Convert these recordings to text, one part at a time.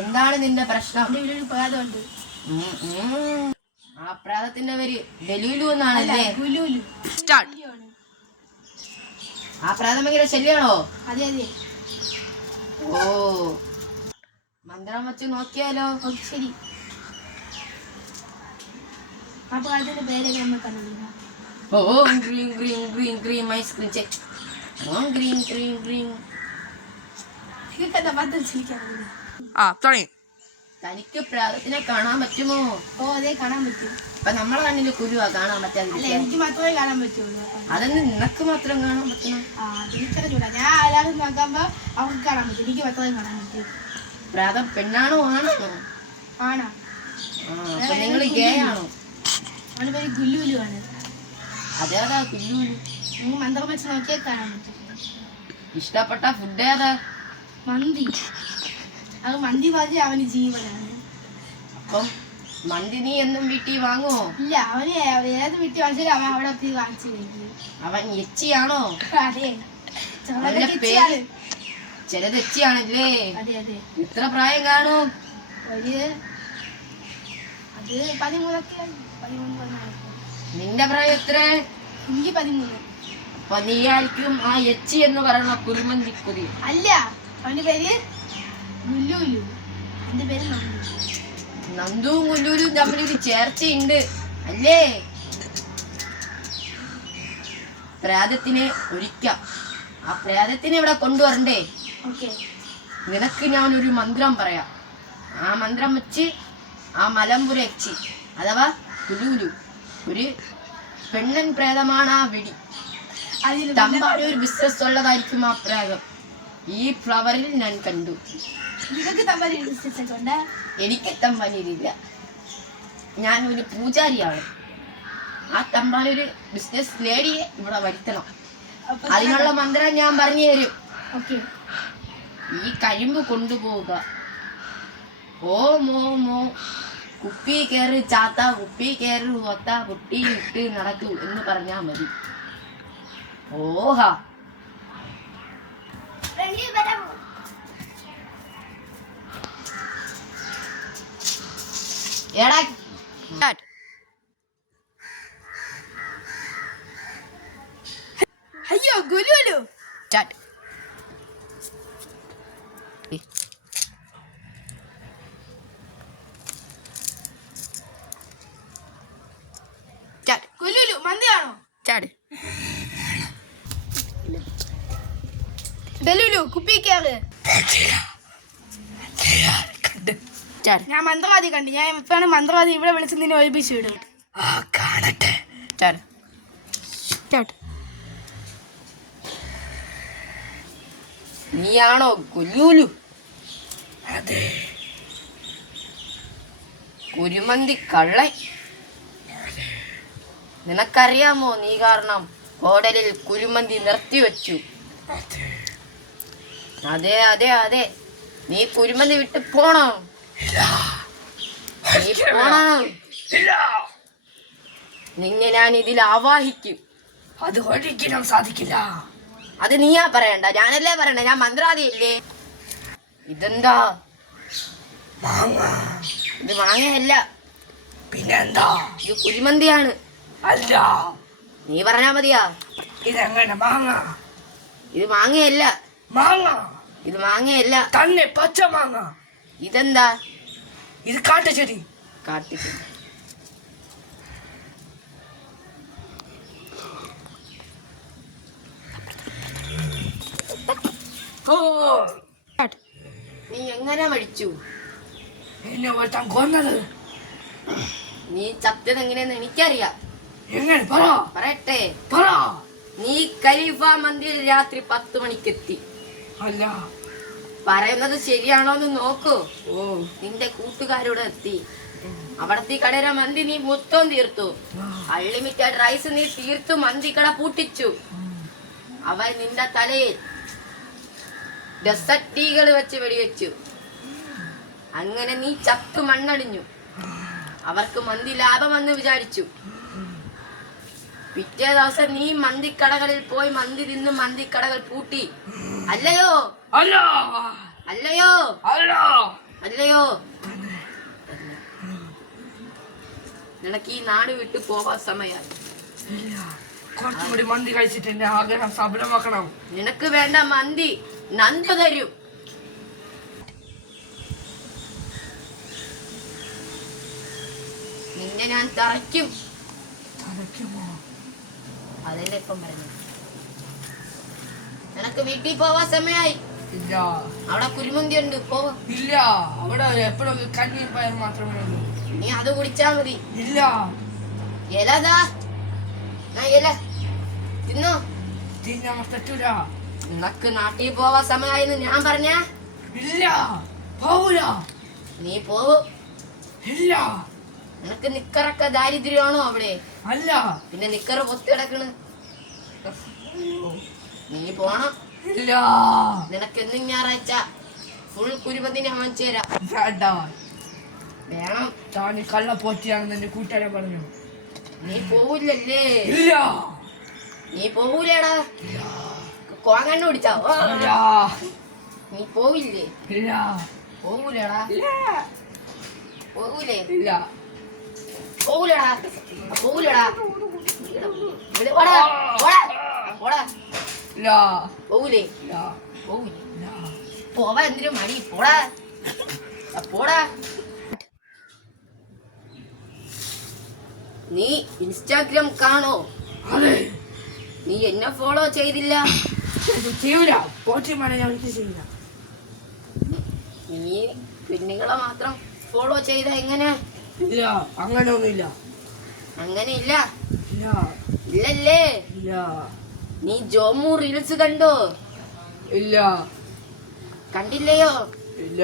എന്താണ് നിന്റെ പ്രശ്നം? ഒരു പ്രാതമുണ്ട്. ആ പ്രാതത്തിന്റെ പേര് ഡെലൂലു എന്നാണല്ലേ? ആ പ്രാതം ഭയങ്കര ശല്യാണോ? അതെ അതെ. ഓ, മന്ത്രം വെച്ച് നോക്കിയാലോ? ശരി. ആ പ്രാതത്തിന്റെ പേരൊക്കെ നമ്മൾ കണ്ടുപിടിക്കണം. ഓ, green green green green ice cream check. ഓ, ഗ്രീൻ ഗ്രീൻ ഗ്രീൻ. തനിക്ക് പ്രാതത്തിനെ കാണാൻ പറ്റുമോ? ഓ അതെ, കാണാൻ പറ്റും. അപ്പൊ നമ്മളെ കണ്ണില് കുരുവാ കാണാൻ പറ്റാതിരിക്കുക. എനിക്ക് മാത്രമേ കാണാൻ പറ്റുള്ളൂ. അതെന്ന് നിനക്ക് മാത്രം കാണാൻ പറ്റണം? ഞാൻ എല്ലാവരും നോക്കുമ്പോ അവർക്ക് കാണാൻ പറ്റും, എനിക്ക് മാത്രമേ കാണാൻ പറ്റും. പ്രാതം പെണ്ണാണോ ആണോ? ആണോ? അപ്പൊ നിങ്ങൾ ഗേ ആണോ? അവന്റെ പേര് ഗുല്ലുലു ആണ്. അതേതാ ഗുല്ലുലു? നിങ്ങൾ മന്ത്രം വെച്ച് നോക്കിയാൽ കാണാൻ പറ്റും. ഇഷ്ടപ്പെട്ട ഫുഡ് ഏതാ? മന്തി. അത് മന്തി മാതിരി അവന് ജീവനാണ്. അപ്പം മന്തി നീ എന്നും വീട്ടിൽ വാങ്ങുമോ? ഇല്ല, അവന് ഏത് വീട്ടിൽ വാങ്ങിച്ചാലും അവൻ അവിടെ പോയി വാങ്ങിച്ചു കഴിക്കും. അവൻ എച്ചിയാണോ? അതെ, ചിലത് എച്ചിയാണല്ലേ? അതെ അതെ. എത്ര പ്രായം കാണും? അത് 13. നിന്റെ പ്രായം എത്ര? എനിക്ക് 13. അപ്പൊ നീ ആയിരിക്കും ആ എച്ചി എന്ന് പറയുന്ന കുരുമന്തി കുരി. അല്ല, അവന്റെ പേര് ഗുല്ലുലു. എന്റെ പേര് നന്ദു. നന്ദുവും ഗുല്ലുലും തമ്മിലൊരു ചേർച്ചയുണ്ട് അല്ലേ? പ്രാതത്തിനെ ഒരിക്കാം. ആ പ്രാതത്തിനെ ഇവിടെ കൊണ്ടുവരണ്ടേ? നിനക്ക് ഞാനൊരു മന്ത്രം പറയാം. ആ മന്ത്രം വെച്ച് ആ മലമ്പുര എച്ചി അഥവാ ഗുലുലു, ഒരു പെണ്ണൻ പ്രേതമാണ് ആ വെടി. തമ്പാടി ഒരു ബിസിനസ് ഉള്ളതായിരിക്കും ആ പ്രാതം. ഈ ഫ്ലവറിൽ ഞാൻ കണ്ടു. എനിക്ക് തമ്പാനില്ല, ഞാൻ ഒരു പൂജാരിയാണ്. ആ തമ്പാനൊരു ബിസിനസ് ലേഡിയെ ഇവിടെ വരുത്തണം. അതിനുള്ള മന്ത്രം ഞാൻ പറഞ്ഞു തരും. ഈ കരിമ്പ് കൊണ്ടുപോവുക. ഓ മോ മോ കുപ്പി കയറി ചാത്ത, കുപ്പി കയറി ഒത്ത, കുട്ടി ഇട്ട് നടക്കൂ എന്ന് പറഞ്ഞാൽ മതി. ഓഹാ, എടാ അയ്യോ ഗുലുലു. ഗുലുലു മന്തിയാണോ? ഡെലുലു കുപ്പി കയറ്. ഞാൻ മന്ത്രവാദി കണ്ടു. ഞാൻ ഇപ്പാണ് മന്ത്രവാദി ഇവിടെ വിളിച്ച് നിന്നെ ഒഴിപ്പിച്ചു വിടും. നീയാണോ ഗുലുലു? അതെ. കുരുമന്തി കള്ളൻ. നിനക്കറിയാമോ നീ കാരണം ഹോട്ടലിൽ കുരുമന്തി നിർത്തിവെച്ചു? അതെ അതെ അതെ. നീ കുരുമന്തി വിട്ട് പോണം. നീ പോണം. നിന്നെ ഞാൻ ഇതിൽ ആവാഹിക്കും. അത് ഒരിക്കലും സാധിക്കില്ല. അത് നീയാ പറയണ്ട, ഞാനല്ലേ പറയണ്ട. ഞാൻ മന്ത്രവാദിയല്ലേ. ഇതെന്താ? മാങ്ങ. ഇത് മാങ്ങയല്ല. പിന്നെന്താ? ഇത് കുരുമന്തിയാണ്. അല്ല, നീ പറഞ്ഞാ മതിയാ. ഇതെങ്ങനെ മാങ്ങ? ഇത് മാങ്ങയല്ല. മാങ്ങ. ഇത് മാങ്ങയല്ല. തന്നെ പച്ച മാങ്ങ. ഇതെന്താ? ഇത് കാട്ടുചെടി. കാട്ടിച്ചെടി. നീ എങ്ങനെ മരിച്ചു? എന്നെ ഒരുത്തൻ കൊന്നത്. നീ ചത്തത് എങ്ങനെയെന്ന് എനിക്കറിയാം. എങ്ങനെ? പറയട്ടെ. പറ. നീ ഖലീഫ മന്ദിർ രാത്രി 10 മണിക്കെത്തി. അല്ല. പറയുന്നത് ശരിയാണോന്ന് നോക്കൂ. നിന്റെ കൂട്ടുകാരോട് എത്തി. അവിടത്തെ കടയുടെ മന്തി നീ മൊത്തം തീർത്തു. അൺലിമിറ്റഡ് റൈസ് നീ തീർത്തു. മന്തിക്കട പൂട്ടിച്ചു. അവൻ നിന്റെ തലയിൽ ഡെസർട്ട് ടീകൾ വെച്ച് വെടിവെച്ചു. അങ്ങനെ നീ ചത്തു മണ്ണടിഞ്ഞു. അവർക്ക് മന്തി ലാഭമെന്ന് വിചാരിച്ചു. പിറ്റേ ദിവസം നീ മന്തിക്കടകളിൽ പോയി മന്തി തിന്ന് മന്തിക്കടകൾ പൂട്ടി. അല്ലയോ? അല്ല. അല്ലയോ? അല്ല. അല്ലയോ? നിനക്ക് ഈ നാട് വിട്ടു പോവാൻ സമയമായി. ഇല്ല, കുറച്ചും കൂടി മന്തി കഴിച്ചിട്ട് എന്റെ ആഗ്രഹം സഫലമാക്കണം. നിനക്ക് വേണ്ട മന്തി നന്ദു തരും. നിന്നെ ഞാൻ തറയ്ക്കും. തലയ്ക്കുമോ? അതല്ലേ ഇപ്പം പറഞ്ഞു. നിനക്ക് വീട്ടിൽ പോവാൻ സമയമായി. ഇല്ല അവിടെ കുരുമന്തി ഉണ്ട്, പോവാ. ഇല്ല, അവിടെ എപ്പോഴും കഞ്ഞിയും പയർ മാത്രമേ ഉള്ളൂ. നീ അത് കുടിച്ചാ മതി. ഇല്ല, ഇലതാ, ഇല തിന്നോ. തിന്നാൻ പറ്റൂല. നിനക്ക് നാട്ടിൽ പോവാൻ സമയമായെന്ന് ഞാൻ പറഞ്ഞ. ഇല്ല, പോവൂല. നീ പോവും. ഇല്ല, നിനക്ക് നിക്കറൊക്കെ ദാരിദ്ര്യമാണോ അവിടെ? അല്ല. പിന്നെ നിക്കറ് പൊത്തി കിടക്കണ്. നീ പോണം. ഇല്ല, നിനക്ക് എന്നും ഞായറാഴ്ച ഫുൾ കുരുമന്തിനെ വാങ്ങിച്ചു തരാം. വേണ്ട. വേണം. താൻ കള്ള പോറ്റിയാണെന്ന് എന്റെ കൂട്ടുകാരൻ പറഞ്ഞു. നീ പോവില്ലല്ലേ? ഇല്ല, നീ പോവൂലേടാ. കോങ്ങണ്ണു പിടിച്ചാ. ഇല്ല, നീ പോവില്ലേ? ഇല്ല, പോവൂലേടാ. ഇല്ല, പോവൂലേ? ഇല്ല. പോവൂലടാ. പോവൂലടാ. ഇവിടെ വാടാ, വാടാ, വാടാ. ഇല്ല, പോവൂലേ? ഇല്ല, പോവൂലേ? ഇല്ല. പോവാ എന്തിനു മടി? പോടാ, പോടാ. നീ ഇൻസ്റ്റാഗ്രാം കാണോ? അതെ. നീ എന്നെ ഫോളോ ചെയ്തില്ല. ഇത് ചെയ്യൂല. പോറ്റിമാരെ ഞാൻ ഒരിക്കലും ചെയ്യില്ല. നീ പെണ്ണുങ്ങളെ മാത്രം ഫോളോ ചെയ്ത എങ്ങനെ? ഇല്ല, അങ്ങനെ ഒന്നുമില്ല. അങ്ങനെ ഇല്ല. ഇല്ല, ഇല്ലല്ലേ? ഇല്ല, നീ ജോമു റീൽസ് കണ്ടോ? ഇല്ല, കണ്ടില്ലയോ? ഇല്ല.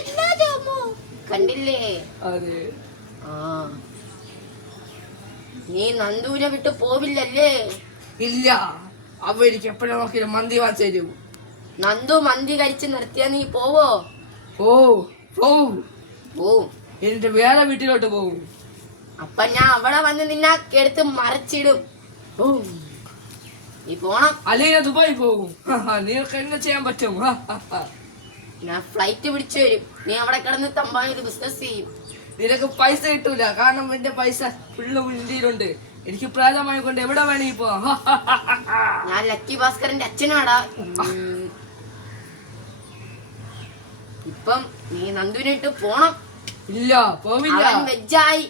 എന്താ ജോമു? കണ്ടില്ലേ? അതെ. ആ, നീ നന്ദൂരെ വിട്ട് പോവില്ലല്ലേ? ഇല്ല, അപ്പൊ എനിക്ക് എപ്പോഴും നോക്കിയാലും മന്തി വാങ്ങിച്ചു തരൂ. നന്ദു മന്തി കഴിച്ച് നിർത്തിയാ നീ പോവോ? ഓ, പോവും. പോവും. എന്നിട്ട് വേറെ വീട്ടിലോട്ട് പോവും. അപ്പൊ ഞാൻ അവിടെ വന്ന് നിന്നെ എടുത്ത് മറിച്ചിടും. പോവും. നീ പോണം. അല്ലെങ്കിൽ ഞാൻ ദുബായി പോകും. നിനക്ക് എന്നെ ചെയ്യാൻ പറ്റും. ഞാൻ ഫ്ലൈറ്റ് പിടിച്ചു വരും. നീ അവിടെ കിടന്ന് തമ്പാനൊരു ബിസിനസ് ചെയ്യും. നിനക്ക് പൈസ കിട്ടൂല, കാരണം എന്റെ പൈസ ഫുള്ള് ഇന്ത്യയിലുണ്ട്. എനിക്ക് പ്രായമായി കൊണ്ട് എവിടെ വേണമെങ്കിൽ പോവാം. ഞാൻ ലക്കി ഭാസ്കറിന്റെ അച്ഛനാടാ. ഇപ്പം നീ നന്ദുവിനെ ഇട്ട് പോണം. ഇല്ല, പോവില്ല. അവൻ വെജായി.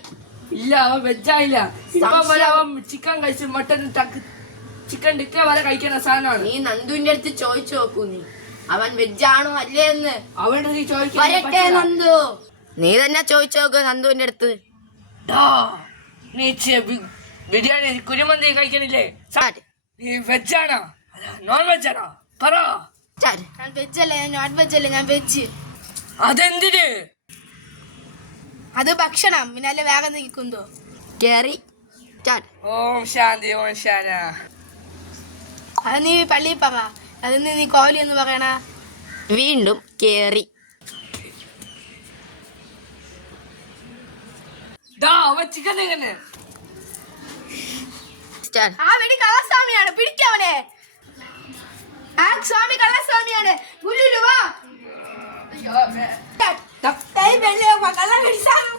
ഇല്ല, അവൻ വെജായില്ല. ഇപ്പം വരെ അവൻ ചിക്കൻ കഴിച്ച് മട്ടൻ ചിക്കൻ ടിക്ക വരെ കഴിക്കുന്ന സാധനമാണ്. നീ നന്ദുവിന്റെ അടുത്ത് ചോദിച്ചു നോക്കൂ. നീ അവൻ വെജാണോ അല്ലേ എന്ന്. അവന്റെ നീ വരട്ടെ നന്ദു. നീ തന്നെ ചോദിച്ചു നോക്ക് നന്ദുവിന്റെ അടുത്ത്. നീ ബിരിയാണി കുരുമന്തി കഴിക്കണില്ലേ? നീ വെജാണോ നോൺ വെജാണോ? പറ. ഞാൻ വെജ് അല്ല, ഞാൻ നോൺ വെജ് അല്ല, ഞാൻ വെജ്. അതെന്തിന്? അത് ഭക്ഷണം, പിന്നെ അല്ല വേഗം നിൽക്കുന്നോ? കേറി. ഓം ശാന്തി, ഓം ശാന. അത് നീ പള്ളിയിൽ പറ. അത് നീ കോലി എന്ന് പറയണ. വീണ്ടും കേറി. അവൻ ചിക്കൻ എങ്ങനെ? ആ വെടി കള്ളസ്വാമിയാണ്, പിടിക്കവനെ. ആ സ്വാമി കള്ളസ്വാമിയാണ്. ഉള്ളില് വാ. കള്ള വെടി സാധനം.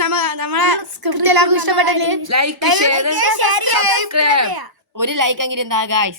അപ്പൊ നമ്മളെ സ്ക്രിപ്റ്റ് എല്ലാവർക്കും ഇഷ്ടപ്പെട്ടല്ലേ? Like, share, subscribe. ഒരു ലൈക്ക് എങ്കിലും എന്താ ഗായ്സ്?